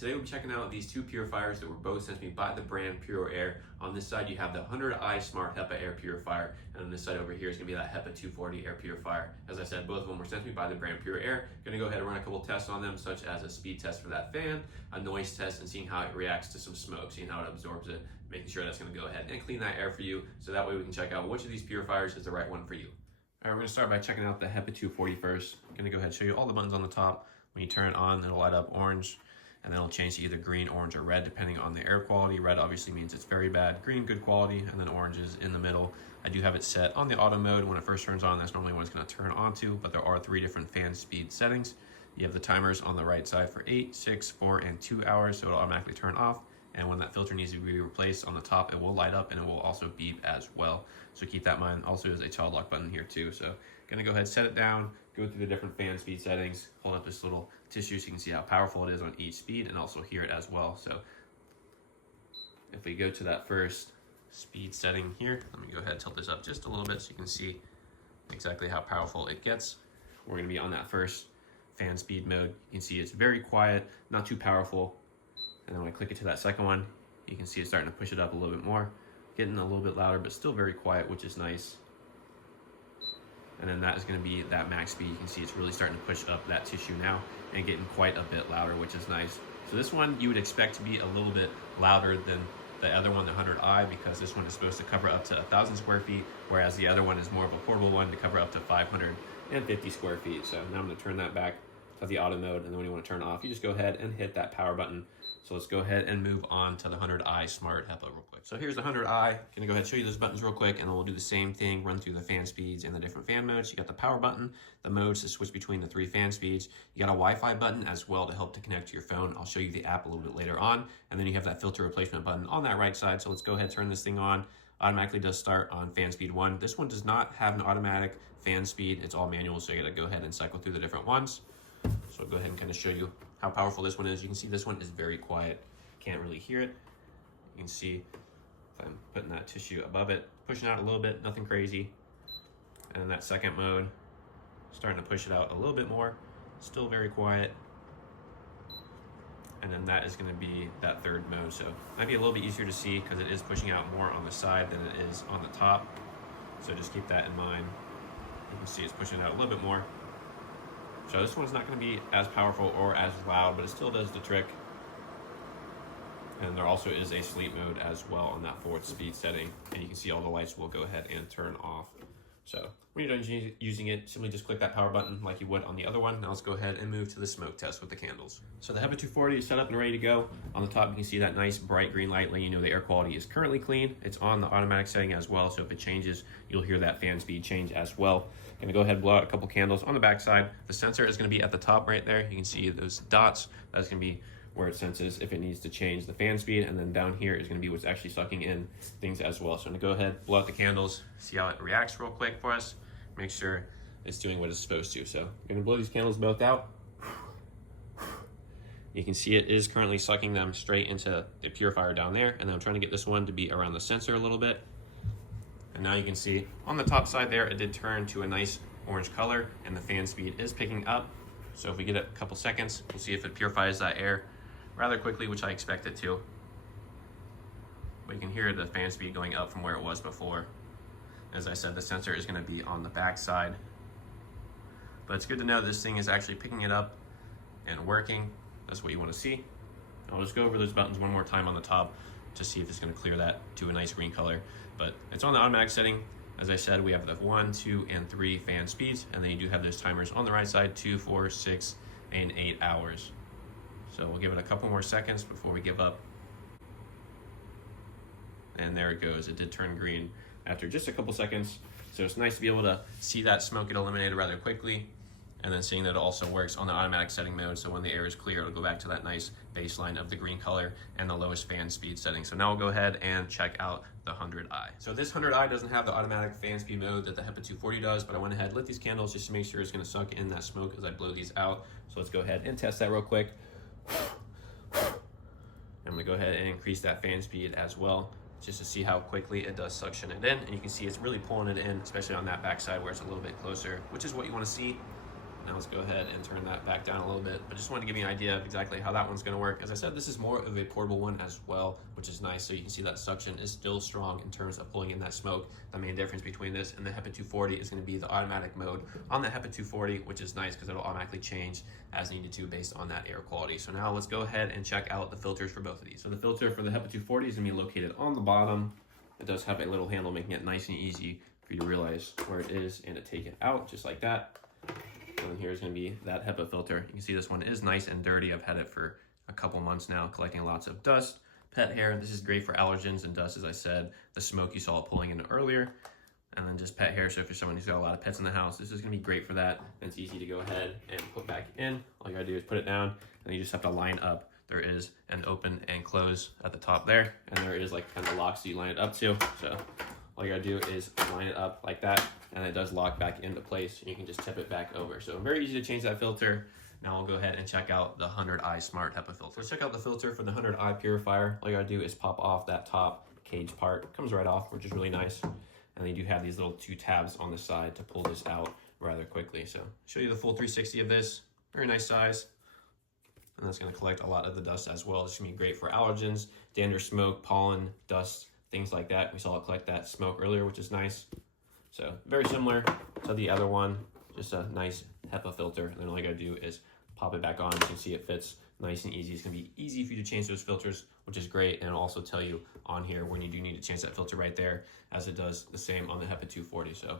Today we'll be checking out these two purifiers that were both sent to me by the brand PuroAir. On this side you have the 100i Smart HEPA Air Purifier, and on this side over here is going to be that HEPA 240 Air Purifier. As I said, both of them were sent to me by the brand PuroAir. Going to go ahead and run a couple tests on them, such as a speed test for that fan, a noise test, and seeing how it reacts to some smoke, seeing how it absorbs it, making sure that's going to go ahead and clean that air for you, so that way we can check out which of these purifiers is the right one for you. Alright, we're going to start by checking out the HEPA 240 first. I'm going to go ahead and show you all the buttons on the top. When you turn it on, it'll light up orange, and then it'll change to either green, orange, or red depending on the air quality. Red obviously means it's very bad, green good quality, and then orange is in the middle. I do have it set on the auto mode. When it first turns on, that's normally what it's going to turn on to, but there are 3 different fan speed settings. You have the timers on the right side for 8, 6, 4, and 2 hours, so it'll automatically turn off. And when that filter needs to be replaced on the top, it will light up and it will also beep as well. So keep that in mind. Also, there's a child lock button here too. So gonna go ahead, set it down, go through the different fan speed settings, hold up this little tissue so you can see how powerful it is on each speed and also hear it as well. So if we go to that first speed setting here, let me go ahead and tilt this up just a little bit so you can see exactly how powerful it gets. We're gonna be on that first fan speed mode. You can see it's very quiet, not too powerful. And then when I click it to that second one, you can see it's starting to push it up a little bit more, getting a little bit louder, but still very quiet, which is nice. And then that is going to be that max speed. You can see it's really starting to push up that tissue now and getting quite a bit louder, which is nice. So this one you would expect to be a little bit louder than the other one, the 100i, because this one is supposed to cover up to 1,000 square feet, whereas the other one is more of a portable one to cover up to 550 square feet. So now I'm going to turn that back to the auto mode, and then when you want to turn it off, you just go ahead and hit that power button. So let's go ahead and move on to the 100i Smart HEPA real quick. So here's the 100i. Gonna go ahead and show you those buttons real quick, and then we'll do the same thing, run through the fan speeds and the different fan modes. You got the power button, the modes to switch between the 3 fan speeds. You got a Wi-Fi button as well to help to connect to your phone. I'll show you the app a little bit later on. And then you have that filter replacement button on that right side. So let's go ahead and turn this thing on. Automatically does start on fan speed 1. This one does not have an automatic fan speed. It's all manual, so you gotta go ahead and cycle through the different ones. So I'll go ahead and kind of show you how powerful this one is. You can see this one is very quiet. Can't really hear it. You can see if I'm putting that tissue above it, pushing out a little bit, nothing crazy. And then that second mode, starting to push it out a little bit more, still very quiet. And then that is going to be that third mode. So it might be a little bit easier to see because it is pushing out more on the side than it is on the top. So just keep that in mind. You can see it's pushing out a little bit more. So this one's not going to be as powerful or as loud, but it still does the trick. And there also is a sleep mode as well on that 4th speed setting. And you can see all the lights will go ahead and turn off. So when you're done using it, simply just click that power button like you would on the other one. Now let's go ahead and move to the smoke test with the candles. So the HEPA 240 is set up and ready to go. On the top, you can see that nice bright green light letting you know the air quality is currently clean. It's on the automatic setting as well, so if it changes, you'll hear that fan speed change as well. I'm gonna go ahead and blow out a couple candles on the back side. The sensor is gonna be at the top right there. You can see those dots. That's gonna be where it senses if it needs to change the fan speed, and then down here is going to be what's actually sucking in things as well. So I'm going to go ahead, blow out the candles, see how it reacts real quick for us, make sure it's doing what it's supposed to. So I'm going to blow these candles both out. You can see it is currently sucking them straight into the purifier down there, and then I'm trying to get this one to be around the sensor a little bit. And now you can see on the top side there, it did turn to a nice orange color, and the fan speed is picking up. So if we get a couple seconds, we'll see if it purifies that air rather quickly, which I expect it to. But you can hear the fan speed going up from where it was before. As I said, the sensor is going to be on the back side. But it's good to know this thing is actually picking it up and working. That's what you want to see. I'll just go over those buttons one more time on the top to see if it's going to clear that to a nice green color. But it's on the automatic setting. As I said, we have the 1, 2, and 3 fan speeds, and then you do have those timers on the right side, 2, 4, 6, and 8 hours. So we'll give it a couple more seconds before we give up. And there it goes. It did turn green after just a couple seconds. So it's nice to be able to see that smoke get eliminated rather quickly. And then seeing that it also works on the automatic setting mode. So when the air is clear, it'll go back to that nice baseline of the green color and the lowest fan speed setting. So now we'll go ahead and check out the 100i. So this 100i doesn't have the automatic fan speed mode that the HEPA 240 does, but I went ahead and lit these candles just to make sure it's going to suck in that smoke as I blow these out. So let's go ahead and test that real quick. I'm going to go ahead and increase that fan speed as well, just to see how quickly it does suction it in. And you can see it's really pulling it in, especially on that back side where it's a little bit closer, which is what you want to see. Now let's go ahead and turn that back down a little bit, but just wanted to give you an idea of exactly how that one's going to work. As I said, this is more of a portable one as well, which is nice. So you can see that suction is still strong in terms of pulling in that smoke. The main difference between this and the HEPA 240 is going to be the automatic mode on the HEPA 240, which is nice because it'll automatically change as needed to based on that air quality. So now let's go ahead and check out the filters for both of these. So the filter for the HEPA 240 is going to be located on the bottom. It does have a little handle making it nice and easy for you to realize where it is and to take it out just like that. And then here's going to be that HEPA filter. You can see this one is nice and dirty. I've had it for a couple months now, collecting lots of dust, pet hair. This is great for allergens and dust, as I said, the smoke you saw it pulling in earlier, and then just pet hair. So if you're someone who's got a lot of pets in the house, this is going to be great for that. And it's easy to go ahead and put back in. All you got to do is put it down, and you just have to line up. There is an open and close at the top there, and there is like kind of locks you line it up to. So all you gotta do is line it up like that, and it does lock back into place. You can just tip it back over. So very easy to change that filter. Now I'll go ahead and check out the 100i Smart HEPA filter. So check out the filter for the 100i Purifier. All you gotta do is pop off that top cage part. It comes right off, which is really nice. And then you do have these little 2 tabs on the side to pull this out rather quickly. So show you the full 360 of this. Very nice size. And that's gonna collect a lot of the dust as well. It's gonna be great for allergens, dander, smoke, pollen, dust, things like that. We saw it collect that smoke earlier, which is nice. So very similar to the other one, just a nice HEPA filter. And then all you gotta do is pop it back on. You can see it fits nice and easy. It's gonna be easy for you to change those filters, which is great. And it'll also tell you on here when you do need to change that filter right there, as it does the same on the HEPA 240. So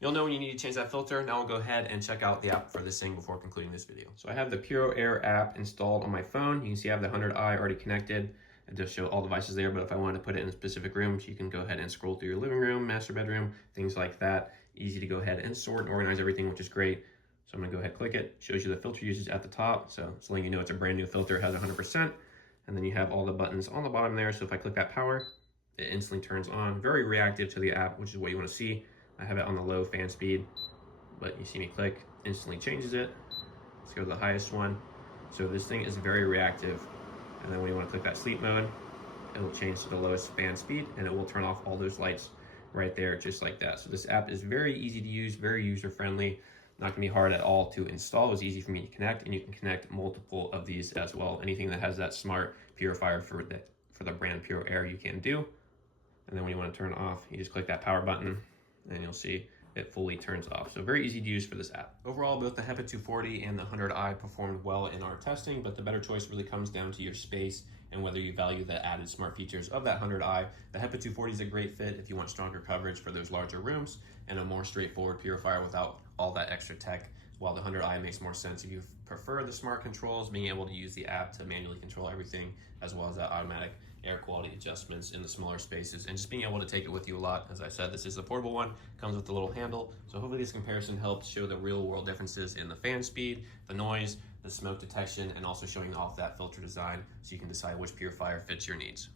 you'll know when you need to change that filter. Now we'll go ahead and check out the app for this thing before concluding this video. So I have the PuroAir app installed on my phone. You can see I have the 100i already connected. It does show all devices there, but if I wanted to put it in specific rooms, you can go ahead and scroll through your living room, master bedroom, things like that. Easy to go ahead and sort and organize everything, which is great. So I'm gonna go ahead and click it. Shows you the filter usage at the top. So it's letting you know it's a brand new filter, it has 100%. And then you have all the buttons on the bottom there. So if I click that power, it instantly turns on. Very reactive to the app, which is what you wanna see. I have it on the low fan speed, but you see me click, instantly changes it. Let's go to the highest one. So this thing is very reactive. And then when you want to click that sleep mode, it will change to the lowest fan speed, and it will turn off all those lights right there, just like that. So this app is very easy to use, very user-friendly, not gonna be hard at all to install. It was easy for me to connect, and you can connect multiple of these as well. Anything that has that smart purifier for the brand PuroAir, you can do. And then when you want to turn it off, you just click that power button, and you'll see it fully turns off. So very easy to use for this app. Overall, both the HEPA 240 and the 100i performed well in our testing, but the better choice really comes down to your space and whether you value the added smart features of that 100i. The HEPA 240 is a great fit if you want stronger coverage for those larger rooms and a more straightforward purifier without all that extra tech, while the 100i makes more sense if you prefer the smart controls, being able to use the app to manually control everything, as well as that automatic air quality adjustments in the smaller spaces, and just being able to take it with you a lot. As I said, this is a portable one, comes with a little handle. So hopefully this comparison helps show the real world differences in the fan speed, the noise, the smoke detection, and also showing off that filter design so you can decide which purifier fits your needs.